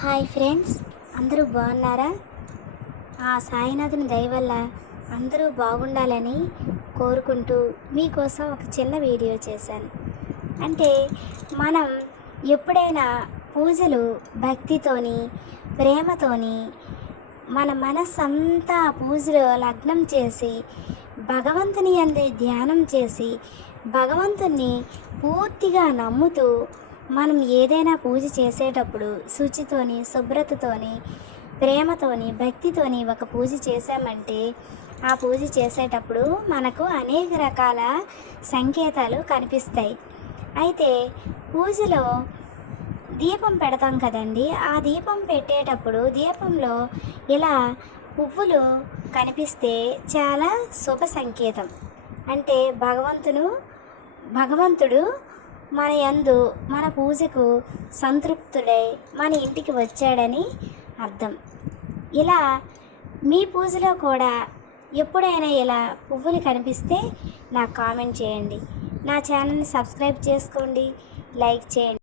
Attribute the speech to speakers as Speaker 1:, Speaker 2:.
Speaker 1: Hi friends అందరూ బాగున్నారా? ఆ సాయినాథుని దయవల్ల అందరూ బాగుండాలని కోరుకుంటూ మీకోసం ఒక చిన్న వీడియో చేశాను. అంటే మనం ఎప్పుడైనా పూజలు భక్తితోని ప్రేమతోని మన మనస్సంతా పూజలో లగ్నం చేసి భగవంతుని అందే ధ్యానం చేసి భగవంతుణ్ణి పూర్తిగా నమ్ముతూ మనం ఏదైనా పూజ చేసేటప్పుడు శుచితోని శుభ్రతతోని ప్రేమతోని భక్తితోని ఒక పూజ చేశామంటే ఆ పూజ చేసేటప్పుడు మనకు అనేక రకాల సంకేతాలు కనిపిస్తాయి. అయితే పూజలో దీపం పెడతాం కదండి ఆ దీపం పెట్టేటప్పుడు దీపంలో ఇలా పువ్వులు కనిపిస్తే చాలా శుభ సంకేతం. అంటే భగవంతును భగవంతుడు మన యందు మన పూజకు సంతృప్తుడై మన ఇంటికి వచ్చాడని అర్థం. ఇలా మీ పూజలో కూడా ఎప్పుడైనా ఇలా పువ్వులు కనిపిస్తే నాకు కామెంట్ చేయండి. నా ఛానల్ని సబ్స్క్రైబ్ చేసుకోండి. లైక్ చేయండి.